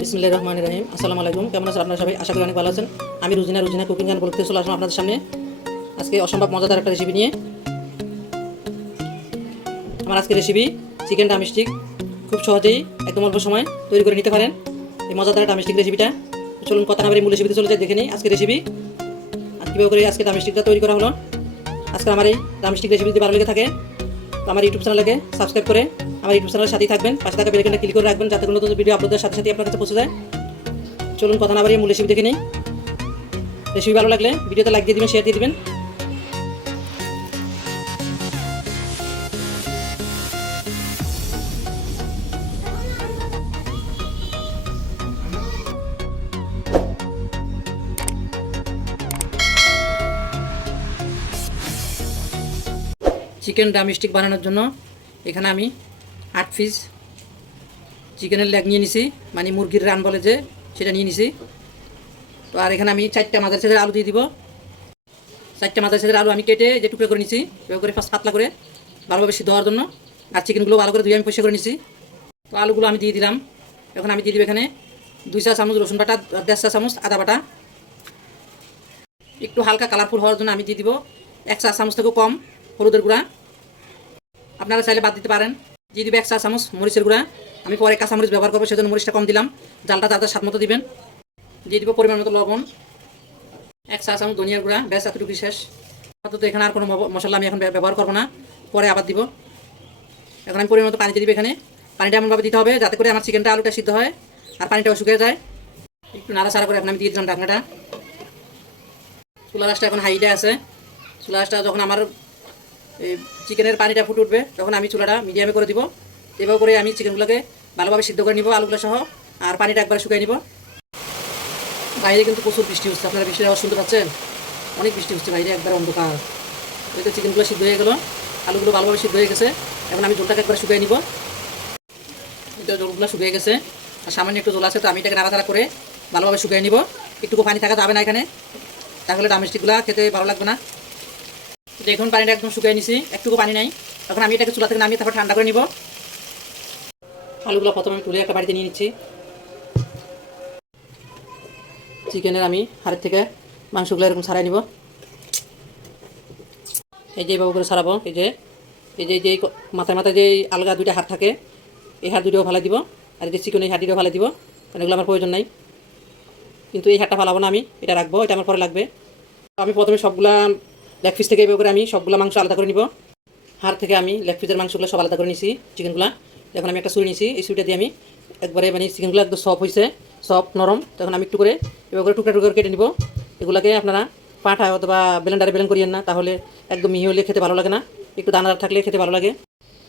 বিসমিল্লাহির রহমানির রহিম। আসসালামু আলাইকুম। কেমন আছেন আপনারা সবাই? আশা করি অনেক ভালো আছেন। আমি রুজিনা কুকিং চ্যানেল বলতে চলে আসলাম আপনাদের সামনে আজকে অসম্ভব মজাদার একটা রেসিপি নিয়ে। আমার আজকের রেসিপি চিকেন ড্রামস্টিক। খুব সহজেই একদম অল্প সময় তৈরি করে নিতে পারেন এই মজাদার ড্রামস্টিক রেসিপিটা। চলুন কথা না বলে মূল রেসিপিতে চলে যাই, দেখে নিই আজকের রেসিপি আর কীভাবে করে আজকে ড্রামস্টিকটা তৈরি করা হলো। আজকে আমার এই ড্রামস্টিক রেসিপি যদি ভালো লেগে থাকে তো আমার ইউটিউব চ্যানেলকে সাবস্ক্রাইব করে আমার ইউটিউব চ্যানেলের সাথেই থাকবেন, পাশে থাকা বেল আইকনটা ক্লিক করে রাখবেন যাতে কোনো নতুন ভিডিও আপলোডের সাথে সাথে আপনার কাছে পৌঁছে যায়। চলুন কথা না বাড়িয়ে মূল রেসিপি দেখে নিই। রেসিপি ভালো লাগলে ভিডিওতে লাইক দিয়ে দিবেন, শেয়ার দিয়ে দিবেন। চিকেন ড্রামস্টিক বানানোর জন্য এখানে আমি 8 পিস চিকেনের লেগ নিয়ে নিছি, মানে মুরগির রান বলে যে সেটা নিয়ে নিছি। তো আর এখানে আমি 4টা মাঝারি সাইজের আলু দিয়ে দিব। 4টা মাঝারি সাইজের আলু আমি কেটে যে টুকরো করে নিছি, এভাবে করে ফার্স্ট পাতলা করে ভালোভাবে সিদ্ধ হওয়ার জন্য। আর চিকেনগুলো ভালো করে ধুয়ে আমি পরিষ্কার করে নিছি। তো আলুগুলো আমি দিয়ে দিলাম। এখন আমি দিয়ে দিব এখানে 2 চা চামচ রসুন বাটা, 1.5 চা চামচ আদা বাটা। একটু হালকা কালারফুল হওয়ার জন্য আমি দিয়ে দিব 1 চা চামচ থেকেও কম হলুদের গুঁড়া, আপনারা চাইলে বাদ দিতে পারেন। দিয়ে দিব 1 চা চামচ মরিচের গুঁড়া, আমি পরে কাঁচামরিচ ব্যবহার করবো সেজন্য মরিচটা কম দিলাম। জালটা তাদের স্বাদ মতো দিবেন। দিয়ে দিব পরিমাণ মতো লবণ, 1 চা চামচ ধনিয়ার গুঁড়া, ব্যাস এতটুকু শেষ। তো এখানে আর কোনো মশলা আমি এখন ব্যবহার করবো না, পরে আবার দিব। এখন আমি পরিমাণ মতো পানি দিয়ে দিব। এখানে পানিটা এমনভাবে দিতে হবে যাতে করে আমার চিকেনটা আলুটা সিদ্ধ হয় আর পানিটাও শুকিয়ে যায়। একটু নাড়াচাড়া করে এখন আমি দিয়ে দিলাম ঢাকনাটা। চুলা আঁচটা এখন হাইটে আছে। চুলা আঁচটা যখন আমার এই চিকেনের পানিটা ফুটে উঠবে তখন আমি চুলাটা মিডিয়ামে করে দিব। এভাবে করে আমি চিকেনগুলোকে ভালোভাবে সিদ্ধ করে নিব আলুগুলো সহ, আর পানিটা একবার শুকিয়ে নিব। বাইরে কিন্তু প্রচুর বৃষ্টি হচ্ছে, আপনারা বৃষ্টির আওয়াজ শুনতে পাচ্ছেন? অনেক বৃষ্টি হচ্ছে বাইরে, একবার অন্ধকার। ওইতে চিকেনগুলো সিদ্ধ হয়ে গেলো, আলুগুলো ভালোভাবে সিদ্ধ হয়ে গেছে। এখন আমি জলটাকে একবার শুকিয়ে নিব। এটা জলগুলো শুকিয়ে গেছে আর সামান্য একটু জল আছে, তো আমি এটাকে নাড়াচাড়া করে ভালোভাবে শুকিয়ে নিব। একটুকু পানি থাকা যাবে না এখানে, তাহলে ড্রামস্টিকগুলো খেতে ভালো লাগবে না। দেখুন পানিটা একদম শুকিয়ে নিছি, একটুকু পানি নাই। এখন আমি এটাকে চুলা থেকে নামিয়ে তারপর ঠান্ডা করে নিব। আলুগুলো প্রথমে আমি তুলে একটা বাড়িতে নিয়ে নিচ্ছি। চিকেনের আমি হাড়ের থেকে মাংসগুলো এরকম ছাড়াই নিব। এই যে এইভাবে করে ছাড়াবো। এই যে মাথায় মাথায় যে আলগা 2টা হাড় থাকে, এই হাড় 2টাও ফালাই দিব। আর এই যে চিকেন এই হাড়টিটাও ফালাই দিব, কারণ এগুলো আমার প্রয়োজন নাই। কিন্তু এই হাড়টা ফালাবো না, আমি এটা রাখবো, এটা আমার পরে লাগবে। আমি প্রথমে সবগুলা লেগ পিস থেকে এইভাবে করে আমি সবগুলো মাংস আলাদা করে নিব। হাড় থেকে আমি লেগ পিসের মাংসগুলো সব আলাদা করে নিছি চিকেনগুলো। এখন আমি একটা ছুরি নিছি, এই ছুরিটা দিয়ে আমি একবারে মানে চিকেনগুলো একদম সফট হয়েছে, সফট নরম। তখন আমি একটু করে এভাবে করে টুকরা টুকরা কেটে নিব। এগুলোকে আপনারা পাঠায় অথবা ব্লেন্ডারে ব্লেন্ড করিয়েন না, তাহলে একদম মিহি হলে খেতে ভালো লাগে না। একটু দানাদার থাকলে খেতে ভালো লাগে।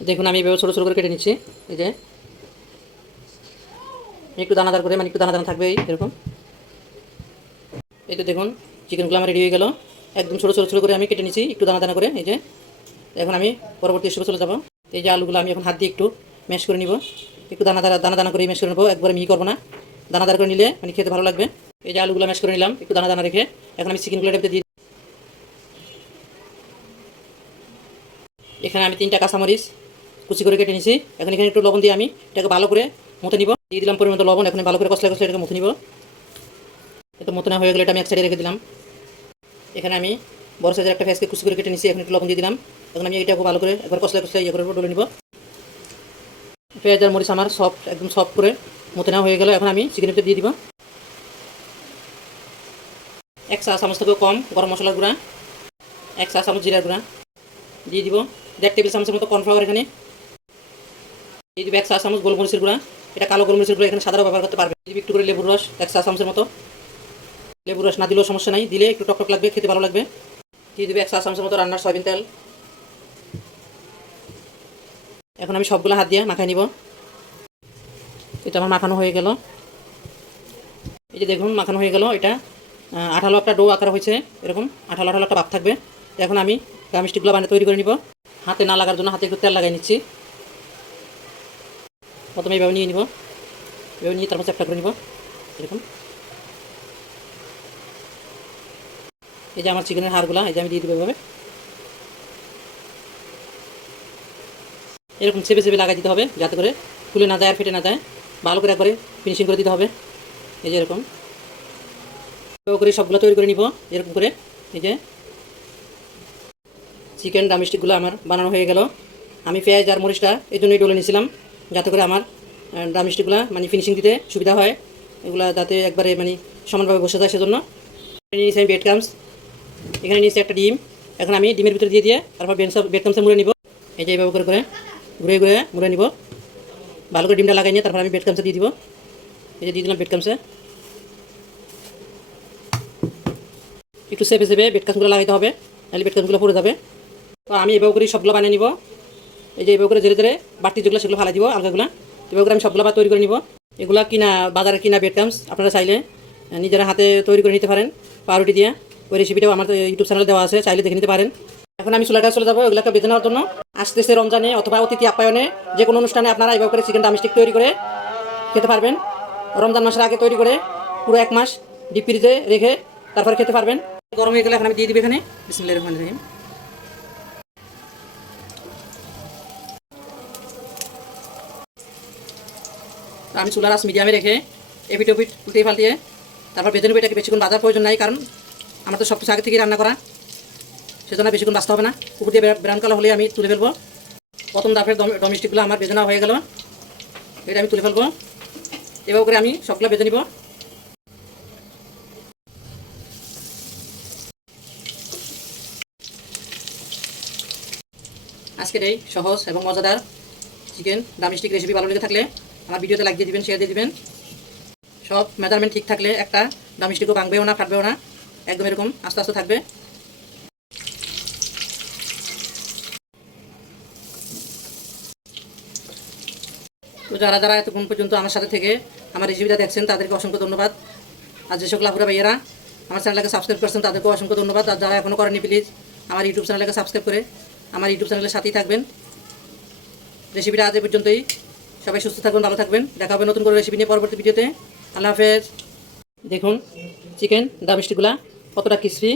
দেখুন আমি এভাবে ছোটো ছোটো করে কেটে নিচ্ছি। এই যে একটু দানাদার করে, মানে একটু দানা দানা থাকবে এরকম। এই তো দেখুন চিকেনগুলো আমার রেডি হয়ে গেল। একদম ছোটো ছোটো ছোটো করে আমি কেটে নিচ্ছি, একটু দানা দানা করে। এই যে এখন আমি পরবর্তী স্টেপে চলে যাব। এই যে আলুগুলো আমি এখন হাত দিয়ে একটু ম্যাশ করে নিব। একটু দানা দানা করে ম্যাশ করে নেবো, একবারে মিহি করবো না। দানাদার করে নিলে মানে খেতে ভালো লাগবে। এই যে আলুগুলো ম্যাশ করে নিলাম একটু দানা দানা রেখে। এখন আমি চিকেনগুলো এটাতে দিয়ে, এখানে আমি 3টা কাঁচামরিচ কুচি করে কেটে নিয়েছি। এখন এখানে একটু লবণ দিয়ে আমি এটাকে ভালো করে মতে নিব। দিয়ে দিলাম পরিমাণ লবণ। এখন ভালো করে কষলে কষলে এটাকে মতে নিব। এটা মতে না হয়ে গেলে এটা আমি এক সাইডে রেখে দিলাম। এখানে আমি বড় সাইজের একটা ফেসকে কুচি করে কেটে নিয়েছি, এখন একটু লবণ দিয়ে দিলাম। এখন আমি এটাকে ভালো করে একবার কষলে কষলে ইয়ে করে ডলে নিব। পেঁয়াজ আর মরিচ আমার সফট, একদম সফট করে মতে না হয়ে গেল। এখন আমি চিকেনটা দিয়ে দিব। 1 চা চামচ থেকেও কম গরম মশলার গুঁড়া, 1 চা চামচ জিরার গুঁড়া দিয়ে দিব। 1.5 টেবিল চামচের মতো কর্নফ্লাওয়ার এখানে দিয়ে দিব। 1 চা চামচ গোলমরিচের গুঁড়া, এটা কালো গোলমরিচের গুঁড়া, এখানে সাদাও ব্যবহার করতে পারবে। দিয়ে একটু করে লেবুর রস 1 চা চামচের মতো। লেবুর রস না দিলেও সমস্যা নাই, দিলে একটু টকটক লাগবে, খেতে ভালো লাগবে। দিয়ে দেবে 1 চা চামচের মতো রান্নার সয়াবিন তেল। এখন আমি সবগুলো হাত দিয়ে মাখাই নিব। এটা আমার মাখানো হয়ে গেল। এই যে দেখুন মাখানো হয়ে গেল। এটা আঠালো একটা ডো আকার হয়েছে, এরকম আঠালো আঠালো একটা ভাব থাকবে। এখন আমি ড্রামস্টিকগুলো বানিয়ে তৈরি করে নিব। হাতে না লাগার জন্য হাতে একটু তেল লাগাই নিচ্ছি। প্রথমে এইভাবে নিয়ে নিব, এভাবে নিয়ে তারপর চ্যাপটা করে নিব এরকম। এই যে আমার চিকেনের হাড়গুলো এই যে আমি দিয়ে দেবো এভাবে, এরকম চেপে চেপে লাগাই দিতে হবে যাতে করে খুলে না যায় আর ফেটে না যায়। ভালো করে একবারে ফিনিশিং করে দিতে হবে। এই যে এরকম করে সবগুলো তৈরি করে নিব এরকম করে। এই যে চিকেন ড্রামস্টিকগুলো আমার বানানো হয়ে গেল। আমি পেঁয়াজ আর মরিচটা এই জন্যই ডলে নিয়েছিলাম, যাতে করে আমার ড্রামস্টিকগুলো মানে ফিনিশিং দিতে সুবিধা হয়, এগুলো যাতে একবারে মানে সমানভাবে বসে যায় সেজন্য। নিয়েছি আমি ব্রেড ক্রামস, এখানে নিয়েছি একটা ডিম। এখন আমি ডিমের ভিতরে দিয়ে তারপর ব্রেড ক্রামসে মুড়ে নিব। এই যে এইভাবে করে ঘুরে ঘুরে মুড়ে নিব। ভালো করে ডিমটা লাগাই নিয়ে তারপর আমি ব্রেড ক্রামসে দিয়ে দিব। এই যে দিয়ে দিলাম ব্রেড ক্রামসে। একটু সেপে ব্রেড ক্রামসগুলো লাগাইতে হবে, তাহলে ব্রেড ক্রামসগুলো পড়ে যাবে। তো আমি এভাবে করে সবগুলো বানিয়ে নিব। এই যে এভাবে করে ধীরে ধীরে বাড়তি যেগুলো সেগুলো ফালাই দিব, আলগাগুলো এভাবে করে আমি সবগুলো তৈরি করে নিব। এগুলো কিনা বাজারে কিনা ব্রেড ক্রামস, আপনারা চাইলে নিজেরা হাতে তৈরি করে নিতে পারেন পাউরুটি দিয়ে। ওই রেসিপিটাও আমার ইউটিউব চ্যানেলে দেওয়া আছে, চাইলে দেখে নিতে পারেন। এখন আমি চুলাটা চলে যাবো এগুলোকে বেঁধে নেওয়ার জন্য। আসতেছে রমজানে অথবা অতিথি আপ্যায়নে যে কোনো অনুষ্ঠানে আপনারা এভাবে করে চিকেন ড্রামস্টিক তৈরি করে খেতে পারবেন। রমজান মাসের আগে তৈরি করে পুরো 1 মাস ডিপ ফ্রিজে রেখে তারপরে খেতে পারবেন। গরম হয়ে গেলে এখন আমি দিয়ে দিবি এখানে। বিসমিল্লাহির রহমানির রহিম। আমি চুলার আঁচ মিডিয়ামে রেখে এপিট ওপিট উল্টে পাল্টিয়ে তারপর বেঁধে নেবো। এটাকে বেশিক্ষণ বাজার প্রয়োজন নাই, কারণ আমার তো সব কিছু আগে থেকেই রান্না করা, সেজন্য বেশিক্ষণ বাঁচতে হবে না। কুকুর দিয়ে ব্রাউন কালার হলে আমি তুলে ফেলবো। প্রথম দাফের ডোমেস্টিকগুলো আমার বেঁধে নেওয়া হয়ে গেল, এটা আমি তুলে ফেলবো। এভাবে করে আমি সবগুলো বেঁধে নিব। আজকের এই সহজ এবং মজাদার চিকেন ড্রামস্টিক রেসিপি ভালো লেগে থাকলে আমার ভিডিওতে লাইক দিয়ে দিবেন, শেয়ার দিয়ে দিবেন। সব মেজারমেন্ট ঠিক থাকলে একটা ড্রামস্টিকও ভাঙবেও না, ফাটবেও না, একদম এরকম আস্তে আস্তে থাকবে। তো যারা যারা এতক্ষণ পর্যন্ত আমার সাথে থেকে আমার রেসিপিটা দেখছেন তাদেরকে অসংখ্য ধন্যবাদ। আর যে সকল আপুরা ভাইয়েরা আমার চ্যানেলকে সাবস্ক্রাইব করছেন তাদেরকে অসংখ্য ধন্যবাদ। আর যারা এখনও করেনি প্লিজ আমার ইউটিউব চ্যানেলকে সাবস্ক্রাইব করে আমার ইউটিউব চ্যানেলের সাথেই থাকবেন। রেসিপিটা আজ পর্যন্তই। সবাই সুস্থ থাকবেন, ভালো থাকবেন। দেখা হবে নতুন করে রেসিপি নিয়ে পরবর্তী ভিডিওতে। আল্লাহ হাফেজ। দেখুন চিকেন ড্রামস্টিকগুলা কতটা ক্রিসপি।